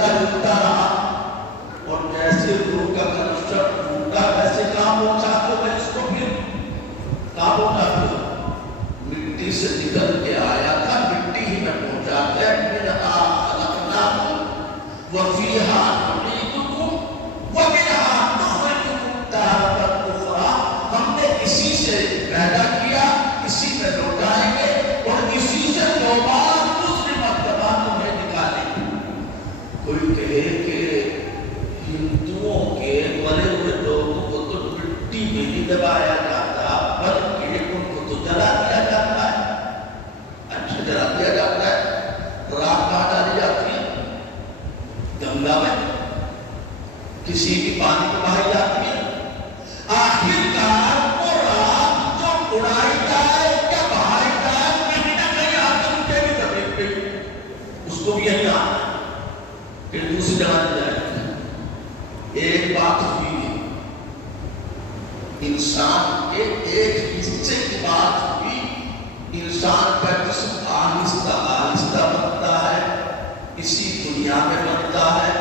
ہلتا جلتا رہا اور جیسے روح کا کنسٹرکٹ ٹوٹا ویسے کہاں پہنچا تو میں اس کو پھر کہاں پہنچا تو مٹی سے نکل کے آیا تھا مٹی ہی میں پہنچاتے منہا خلقناکم وفیہا نعیدکم ومنہا نخرجکم تارۃ اخری. ہم نے اسی سے پیدا کیا اسی میں لوٹائیں گے اور اسی سے دوبارہ دوسری مرتبہ تمہیں نکالیں گے. کوئی کہے کہ ہندوؤں کے مرے ہوئے لوگوں کو تو مٹی میں نہیں دبایا جاتا بلکہ ان کو تو جلا دیا جاتا ہے. اچھا جلا دیا جاتا ہے. راکھ کہاں ڈالی جاتی ہے؟ گنگا میں کسی بھی پانی میں بہائی جاتی ہے. آخر کار وہ راکھ جو اڑائی جائے یا بہائی جائے کہیں نہ کہیں آدمی کے بھی زمین پہ اس کو بھی یہی آنا ہے پھر دوسری جگہ نہیں جائے. ایک بات ہوئی ہے انسان کے ایک حصے کی بات ہوئی. انسان کا جسم آہستہ آہستہ بنتا ہے اسی دنیا میں بنتا ہے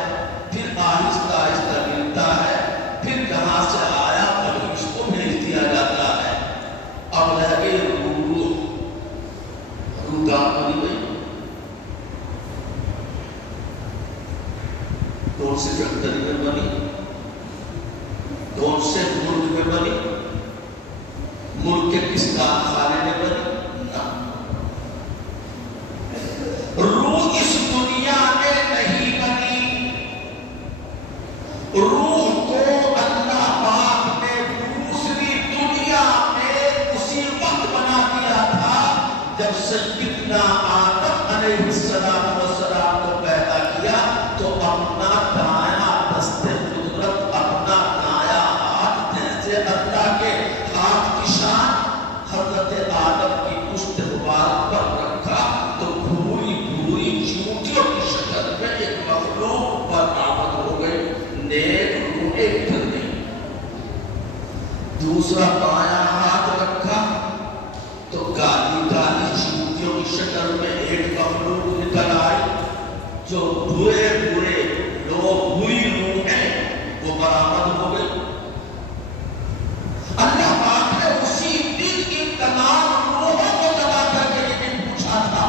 پھر آہستہ آہستہ ملتا ہے پھر جہاں سے آیا وہیں اس کو بھیج دیا جاتا ہے. اب رہ گئی روح کہاں بنی گئی؟ کون سے فیکٹری میں بنی؟ کون سے ملک میں بنی؟ ملک کے کس کارخانے میں بنی؟ روح اس دنیا میں نہیں بنی. روح کو اللہ پاک نے دوسری دنیا میں اسی وقت بنا دیا تھا جب سیدنا آدم علیہ السلام کو پیدا کیا تو اپنا دایاں دست قدرت اپنا دایاں ہاتھ جیسے اللہ کے ہاتھ کی شان حضرت آدم کی پشت مبارک پر رکھا تو پوری پوری چونٹیوں کی شکل میں ایک مخلوق برآمد ہو گئی. نیک روح ایک پھر نہیں. دوسرا بایاں ہاتھ رکھا تو کالی کالی چونٹیوں کی شکل میں ایک مخلوق نکل آئی جو برے برے لوگ بری روح ہیں وہ برآمد ہو گئی. اللہ پاک نے اسی دن ان تمام روحوں کو جمع کر کے یہ بھی پوچھا تھا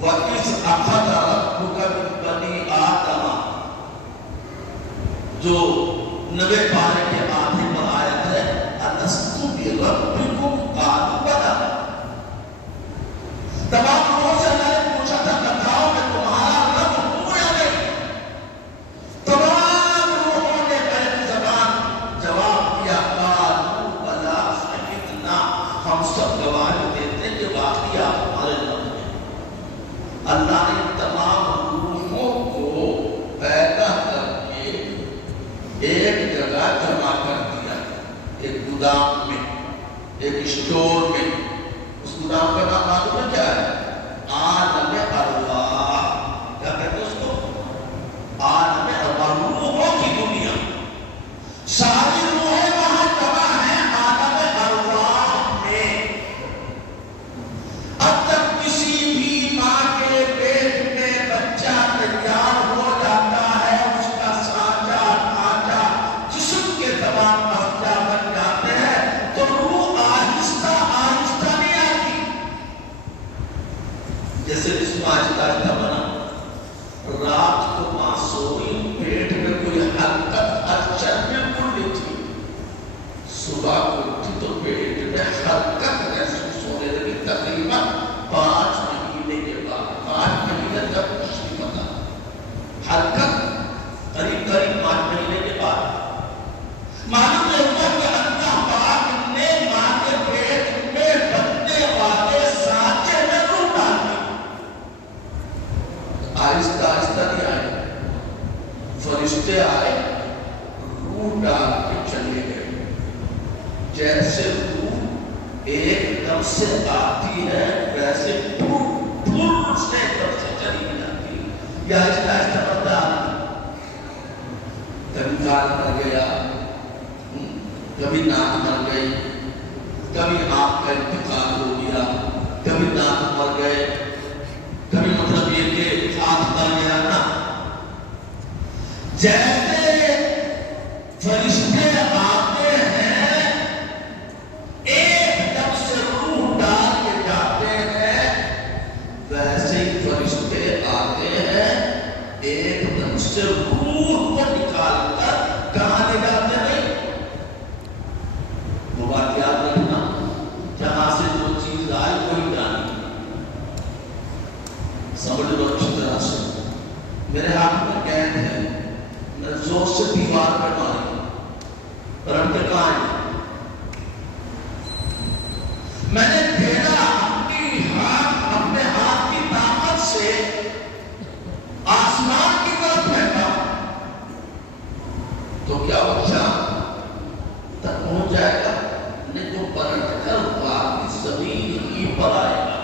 وَإِذْ أَخَذَ رَبُّكَ مِن بَنِي آدَمَ جو نوے پارے کے آخر پر آیت ہے أَلَسْتُ بِرَبِّكُمْ قَالُوا بَلَىٰ. تمام روحوں سے اللہ نے پوچھا تھا بتاؤ میں تمہارا رب ہوں یا نہیں؟ تمام روحوں نے بیک زبان جواب دیا قالوا بلیٰ شہدنا ہم سب گواہی دیتے ہیں کہ واقعی آپ ہمارے رب ہیں. اللہ نے تمام روحوں کو پیدا کر کے ایک جگہ جمع کر دیا ایک گودام میں ایک اسٹور میں. اس گودام کا نام معلوم ہے کیا ہے؟ عالم ارواح. کیا کہتے ہیں اس کو؟ عالم ارواح. روحوں کی دنیا. ساری روحیں وہاں جمع ہیں عالم ارواح میں. اب تک کسی بھی ماں کے پیٹ میں بچہ تیار ہو جاتا ہے اس کا سانچہ ڈھانچہ جسم کے تمام اجزاء بن جاتے ہیں تو روح آہستہ آہستہ نہیں آتی. جیسے جسم آہستہ آہستہ بنا رات کو ماں سوئی پیٹ میں کوئی حرکت اچھا بالکل نہیں تھی. صبح کو اٹھی تو پیٹ میں حرکت محسوس ہونے لگی. تقریباً 5 مہینے کے بعد 5 مہینے تک کچھ نہیں پتا. حرکت قریب قریب 5 مہینے کے بعد معلوم ہے کہ اللہ پاک نے ماں کے پیٹ میں بننے والے سانچے میں روح ڈال دی. آہستہ آہستہ نہیں آئے. فرشتے آئے روح ڈال کے چلے گئے. جیسے روح ایک دم سے آتی ہے ویسے پھر سے ایک دم سے چلی جاتی ہے. یا آہستہ آہستہ بنتا کبھی کال مر گیا کبھی ناک مر گئی کبھی آپ کا انتقال ہو گیا کبھی ناک مر گئے کبھی مطلب یہ کہ ہاتھ مر گیا نا جیسے فرشتے آتے ہیں ایک دم سے روح ڈال کے جاتے ہیں، ویسے ہی فرشتے آتے ہیں ایک دم سے روح کو نکال کر کہاں لے جاتے ہیں؟ وہ بات یاد رکھنا، جہاں سے جو چیز آئی وہی جانی، سمجھ لو اچھی طرح سے۔ میرے ہاتھ میں گیند ہے، میں زور سے دیوار پہ ماری، رنگ کہاں ہے؟ میں نے پھیرا اپنے ہاتھ کی طاقت سے آسمان کی طرف پھینکا تو کیا بچہ تک پہنچ جائے گا؟ نہیں تو پلٹ کر واپس زمین ہی پر آئے گا۔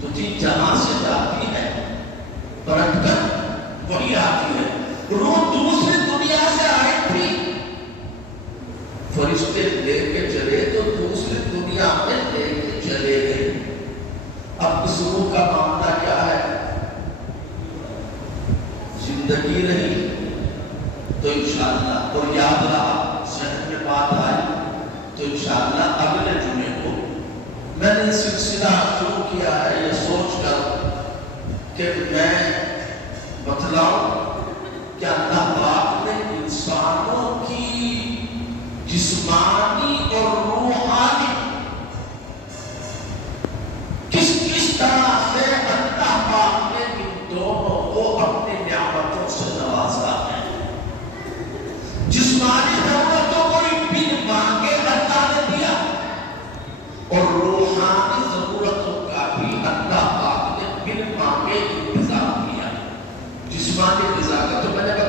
تو چیز جہاں سے جاتی ہے پلٹ کر وہی آتی ہے۔ روح دوسری دنیا سے آئی تھی، فرشتے لے کے چلے تو دوسری دنیا میں لے کے چلے گئے۔ اب اس روح کا معاملہ کیا ہے؟ زندگی رہی تو انشاءاللہ، اور یاد رہا، ذہن میں بات آئی تو انشاءاللہ اگلے جمعے کو میں نے سلسلہ شروع کیا ہے یہ سوچ کر کہ میں بتلاؤں کہ اللہ پاک نے انسانوں کی جسمانی اور روحانی کس طرح سے اللہ پاک نے ان دونوں کو اپنی نعمتوں سے نوازا ہے۔ جسمانی ضرورتوں کو بن مانگے اللہ نے دیا، اور روحانی ضرورتوں کا بھی اللہ پاک نے بن مانگے انتظام کیا۔ جسمانی غذا کا تو میں نے